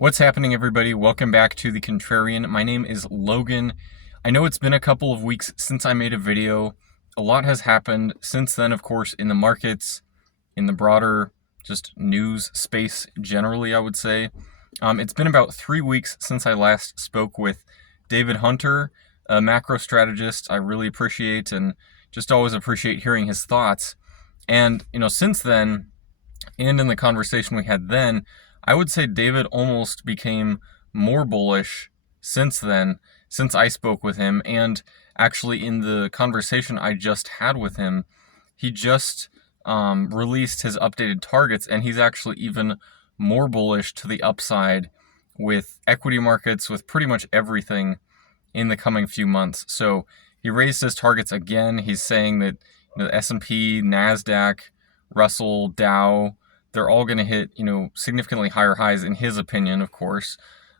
What's happening, everybody? Welcome back to The Contrarian. My name is Logan. I know it's been a couple of weeks since I made a video. A lot has happened since then, of course, in the markets, in the broader just news space generally, I would say. It's been about 3 weeks since I last spoke with David Hunter, a macro strategist I really appreciate and just always appreciate hearing his thoughts. And, since then, and in the conversation we had then, I would say David almost became more bullish since then, since I spoke with him. And actually, in the conversation I just had with him, he just released his updated targets, and he's actually even more bullish to the upside with equity markets, with pretty much everything in the coming few months. So he raised his targets again. He's saying that the S&P, NASDAQ, Russell, Dow, they're all going to hit, significantly higher highs in his opinion, of course.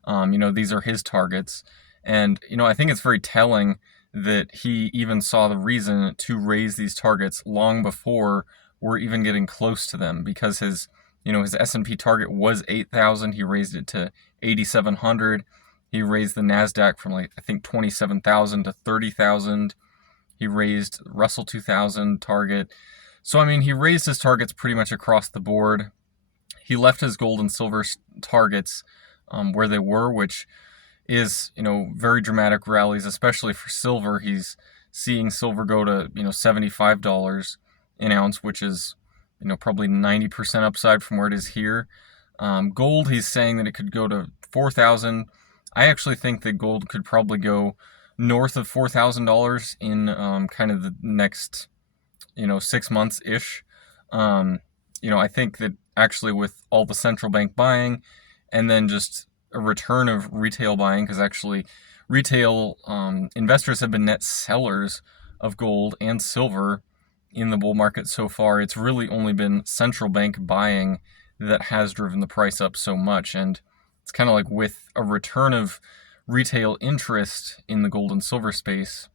These are his targets. And, I think it's very telling that he even saw the reason to raise these targets long before we're even getting close to them, because his S&P target was 8,000. He raised it to 8,700. He raised the NASDAQ from I think 27,000 to 30,000. He raised Russell 2000 target. So, he raised his targets pretty much across the board. He left his gold and silver targets where they were, which is, very dramatic rallies, especially for silver. He's seeing silver go to, $75 an ounce, which is, probably 90% upside from where it is here. Gold, he's saying that it could go to 4,000. I actually think that gold could probably go north of $4,000 in kind of the next 6 months-ish. I think that actually with all the central bank buying and then just a return of retail buying, because actually retail investors have been net sellers of gold and silver in the bull market so far. It's really only been central bank buying that has driven the price up so much. And it's kind of like with a return of retail interest in the gold and silver space,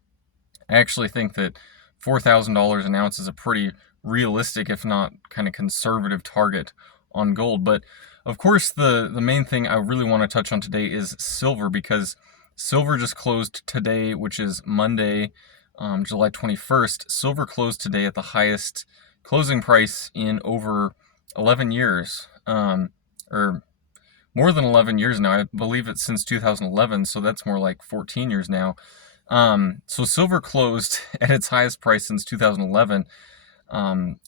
I actually think that $4,000 an ounce is a pretty realistic, if not kind of conservative target on gold. But of course, the main thing I really want to touch on today is silver, because silver just closed today, which is Monday, July 21st. Silver closed today at the highest closing price in over 11 years, or more than 11 years now. I believe it's since 2011, so that's more like 14 years now. So silver closed at its highest price since 2011,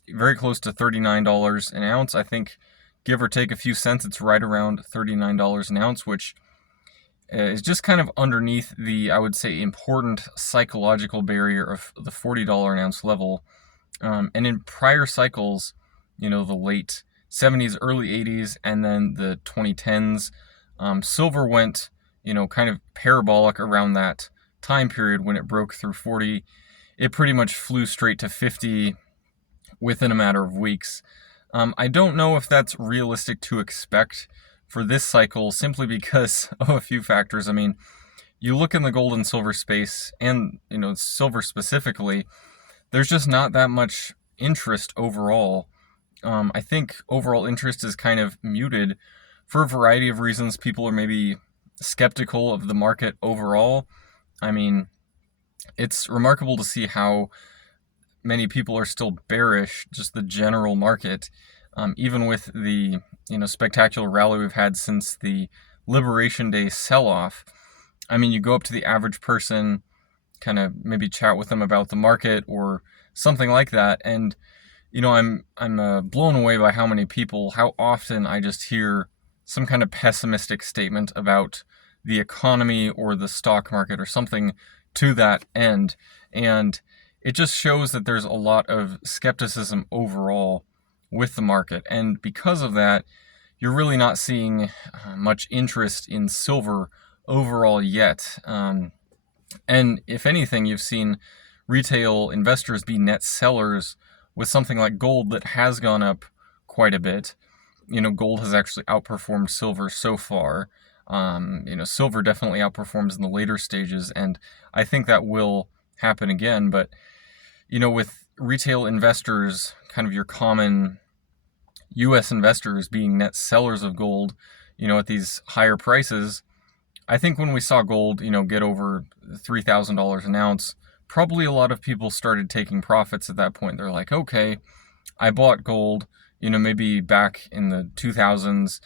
very close to $39 an ounce. I think, give or take a few cents, it's right around $39 an ounce, which is just kind of underneath the, I would say, important psychological barrier of the $40 an ounce level. And in prior cycles, the late 70s, early 80s, and then the 2010s, silver went, kind of parabolic around that time period. When it broke through 40, it pretty much flew straight to 50 within a matter of weeks. I don't know if that's realistic to expect for this cycle, simply because of a few factors. You look in the gold and silver space, and silver specifically, there's just not that much interest overall. I think overall interest is kind of muted for a variety of reasons. People are maybe skeptical of the market overall. It's remarkable to see how many people are still bearish, just the general market, even with the spectacular rally we've had since the Liberation Day sell-off. You go up to the average person, kind of maybe chat with them about the market or something like that, and I'm blown away by how often I just hear some kind of pessimistic statement about the economy or the stock market or something to that end. And it just shows that there's a lot of skepticism overall with the market. And because of that, you're really not seeing much interest in silver overall yet. And if anything, you've seen retail investors be net sellers with something like gold that has gone up quite a bit. Gold has actually outperformed silver so far. Silver definitely outperforms in the later stages, and I think that will happen again. But, with retail investors, kind of your common U.S. investors being net sellers of gold, at these higher prices, I think when we saw gold, get over $3,000 an ounce, probably a lot of people started taking profits at that point. They're like, okay, I bought gold, maybe back in the 2000s,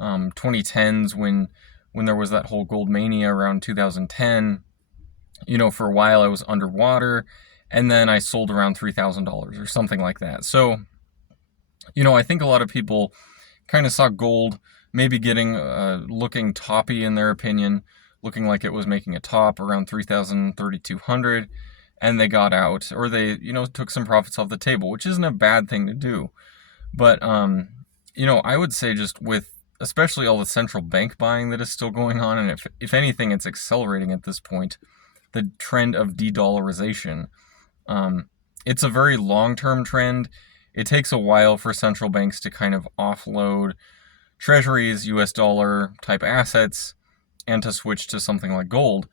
2010s when there was that whole gold mania around 2010. For a while I was underwater, and then I sold around $3,000 or something like that. So, I think a lot of people kind of saw gold maybe getting looking toppy in their opinion, looking like it was making a top around 3,000, 3,200, and they got out, or they took some profits off the table, which isn't a bad thing to do. But I would say, just with especially all the central bank buying that is still going on, and if anything, it's accelerating at this point, the trend of de-dollarization. It's a very long-term trend. It takes a while for central banks to kind of offload treasuries, US dollar type assets, and to switch to something like gold.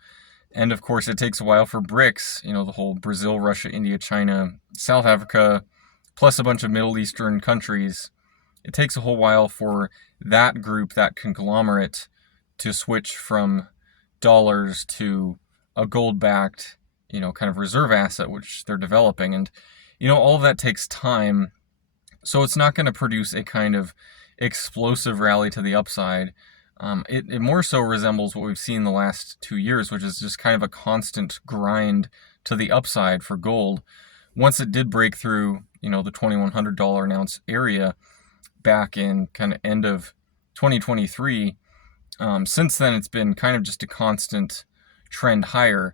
And of course, it takes a while for BRICS, the whole Brazil, Russia, India, China, South Africa, plus a bunch of Middle Eastern countries. It takes a whole while for that group, that conglomerate, to switch from dollars to a gold-backed, kind of reserve asset, which they're developing. And, all of that takes time. So it's not going to produce a kind of explosive rally to the upside. It more so resembles what we've seen the last 2 years, which is just kind of a constant grind to the upside for gold. Once it did break through, the $2,100 an ounce area back in kind of end of 2023, since then it's been kind of just a constant trend higher.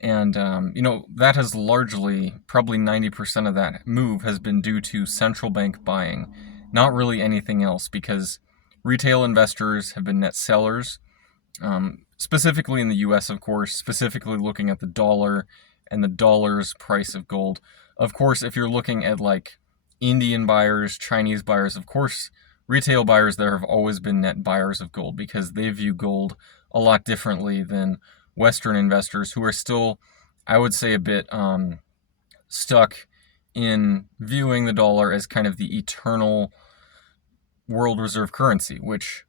And, that has largely, probably 90% of that move has been due to central bank buying, not really anything else, because retail investors have been net sellers, specifically in the US, of course, specifically looking at the dollar and the dollar's price of gold. Of course, if you're looking at like Indian buyers, Chinese buyers, of course, retail buyers there have always been net buyers of gold because they view gold a lot differently than Western investors, who are still, I would say, a bit stuck in viewing the dollar as kind of the eternal world reserve currency, which,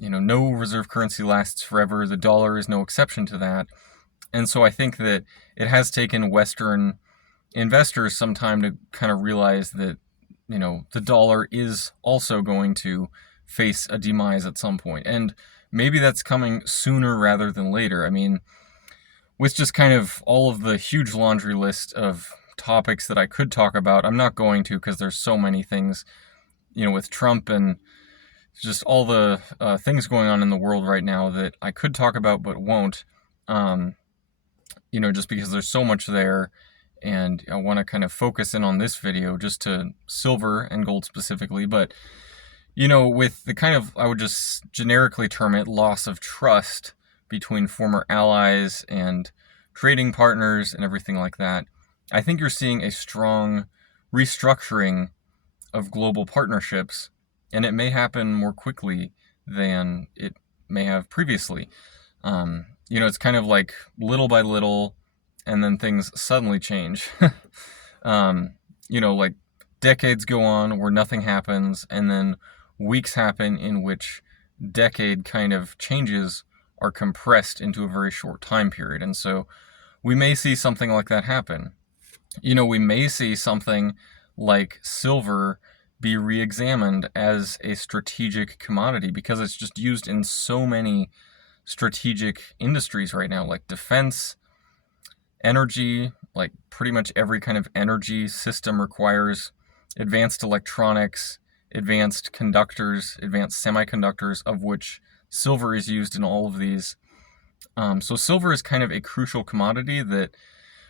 no reserve currency lasts forever. The dollar is no exception to that. And so I think that it has taken Western investors some time to kind of realize that, the dollar is also going to face a demise at some point. And maybe that's coming sooner rather than later. I mean, with just kind of all of the huge laundry list of topics that I could talk about, I'm not going to, because there's so many things, with Trump and just all the things going on in the world right now that I could talk about but won't, just because there's so much there. And I want to kind of focus in on this video just to silver and gold specifically. But, with the kind of, I would just generically term it, loss of trust between former allies and trading partners and everything like that, I think you're seeing a strong restructuring of global partnerships, and it may happen more quickly than it may have previously. It's kind of like little by little, and then things suddenly change. Like decades go on where nothing happens, and then weeks happen in which decade kind of changes are compressed into a very short time period. And so we may see something like that happen. We may see something like silver be re-examined as a strategic commodity because it's just used in so many strategic industries right now, like defense, energy. Like pretty much every kind of energy system requires advanced electronics, advanced conductors, advanced semiconductors, of which silver is used in all of these. So silver is kind of a crucial commodity that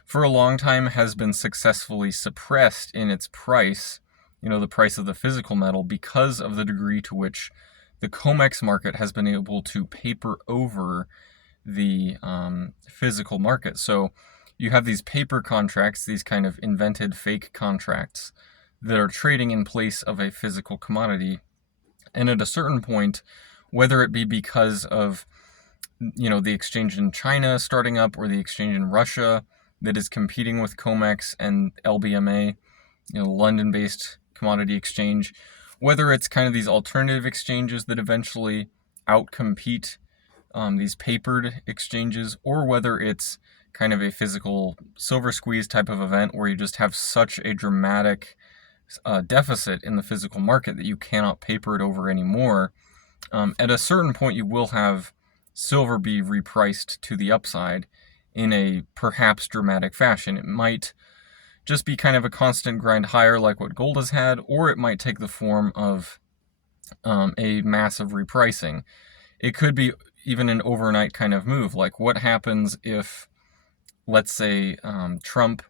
for a long time has been successfully suppressed in its price, the price of the physical metal, because of the degree to which the COMEX market has been able to paper over the physical market. So you have these paper contracts, these kind of invented fake contracts that are trading in place of a physical commodity. And at a certain point, whether it be because of, the exchange in China starting up or the exchange in Russia that is competing with COMEX and LBMA, London-based commodity exchange, whether it's kind of these alternative exchanges that eventually outcompete these papered exchanges, or whether it's kind of a physical silver squeeze type of event where you just have such a dramatic deficit in the physical market that you cannot paper it over anymore. At a certain point, you will have silver be repriced to the upside in a perhaps dramatic fashion. It might just be kind of a constant grind higher like what gold has had, or it might take the form of a massive repricing. It could be even an overnight kind of move. Like, what happens if, let's say, Trump,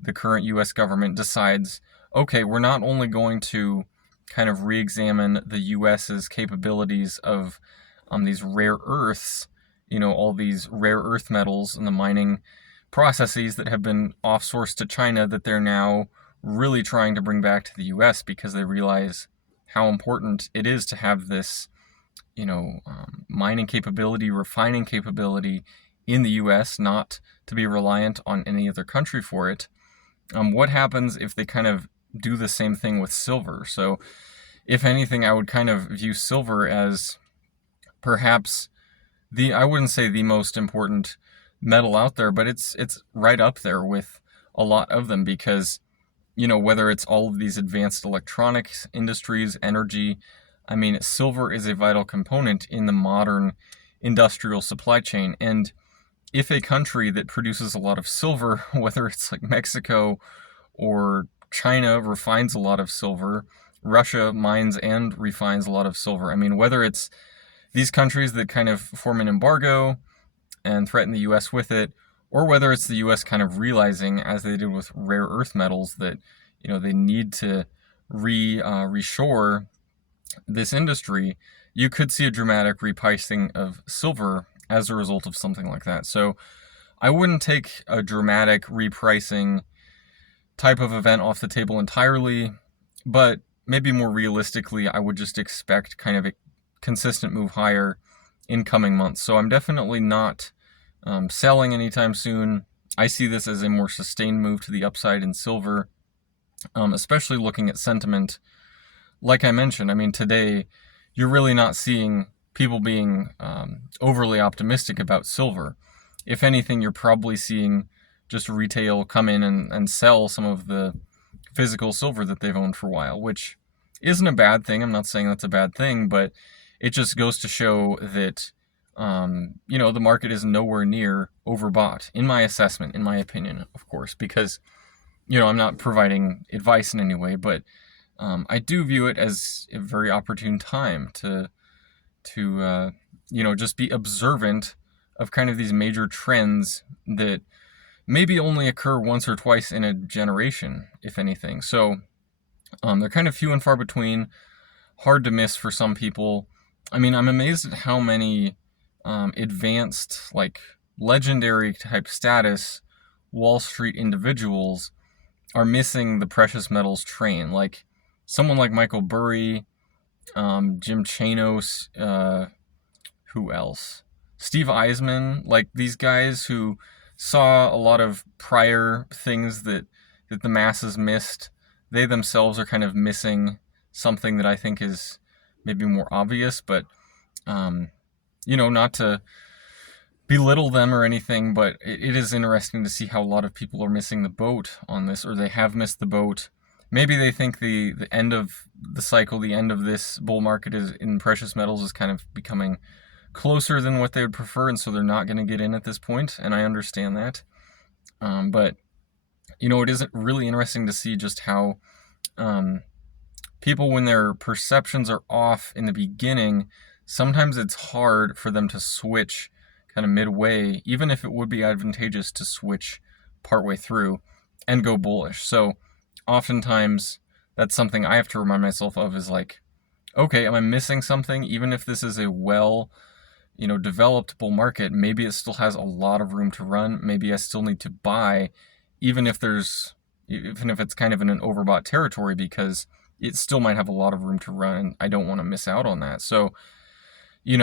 the current US government, decides, okay, we're not only going to kind of re-examine the US's capabilities of these rare earths, all these rare earth metals and the mining processes that have been off-sourced to China, that they're now really trying to bring back to the US because they realize how important it is to have this, mining capability, refining capability in the US, not to be reliant on any other country for it. What happens if they kind of do the same thing with silver? So if anything, I would kind of view silver as perhaps I wouldn't say the most important metal out there, but it's right up there with a lot of them, because, whether it's all of these advanced electronics industries, energy, I mean, silver is a vital component in the modern industrial supply chain. And if a country that produces a lot of silver, whether it's like Mexico or China refines a lot of silver, Russia mines and refines a lot of silver. I mean, whether it's these countries that kind of form an embargo and threaten the US with it, or whether it's the US kind of realizing, as they did with rare earth metals, that, they need to reshore this industry, you could see a dramatic repricing of silver as a result of something like that. So I wouldn't take a dramatic repricing type of event off the table entirely, but maybe more realistically, I would just expect kind of a consistent move higher in coming months. So I'm definitely not selling anytime soon. I see this as a more sustained move to the upside in silver, especially looking at sentiment. Like I mentioned, I mean, today, you're really not seeing people being overly optimistic about silver. If anything, you're probably seeing just retail come in and sell some of the physical silver that they've owned for a while, which isn't a bad thing. I'm not saying that's a bad thing, but it just goes to show that, the market is nowhere near overbought, in my assessment, in my opinion, of course, because, I'm not providing advice in any way, but I do view it as a very opportune time to just be observant of kind of these major trends that maybe only occur once or twice in a generation, if anything. So they're kind of few and far between, hard to miss for some people. I mean, I'm amazed at how many advanced, like legendary type status Wall Street individuals are missing the precious metals train. Like someone like Michael Burry, Jim Chanos, who else? Steve Eisman, like these guys who saw a lot of prior things that the masses missed. They themselves are kind of missing something that I think is maybe more obvious, but, not to belittle them or anything, but it is interesting to see how a lot of people are missing the boat on this, or they have missed the boat. Maybe they think the end of the cycle, the end of this bull market is in precious metals is kind of becoming closer than what they would prefer, and so they're not going to get in at this point, and I understand that. But, it is really interesting to see just how people, when their perceptions are off in the beginning, sometimes it's hard for them to switch kind of midway, even if it would be advantageous to switch partway through and go bullish. So oftentimes that's something I have to remind myself of, is like, okay, am I missing something? Even if this is a developed bull market, maybe it still has a lot of room to run. Maybe I still need to buy, even if it's kind of in an overbought territory, because it still might have a lot of room to run. I don't want to miss out on that. So, you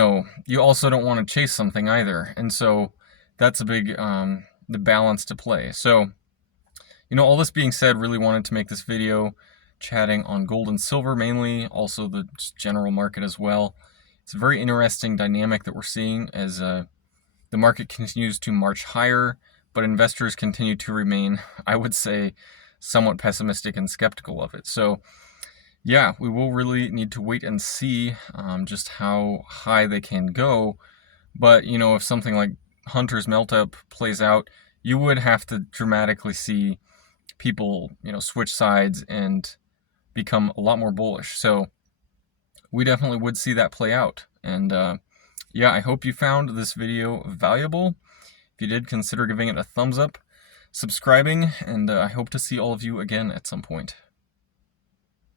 also don't want to chase something either. And so that's a big, the balance to play. So, all this being said, really wanted to make this video chatting on gold and silver mainly, also the general market as well. It's a very interesting dynamic that we're seeing as the market continues to march higher, but investors continue to remain, I would say, somewhat pessimistic and skeptical of it. So yeah, we will really need to wait and see just how high they can go. But, if something like Hunter's melt-up plays out, you would have to dramatically see people, switch sides and become a lot more bullish. So we definitely would see that play out. And yeah, I hope you found this video valuable. If you did, consider giving it a thumbs up, subscribing, and I hope to see all of you again at some point.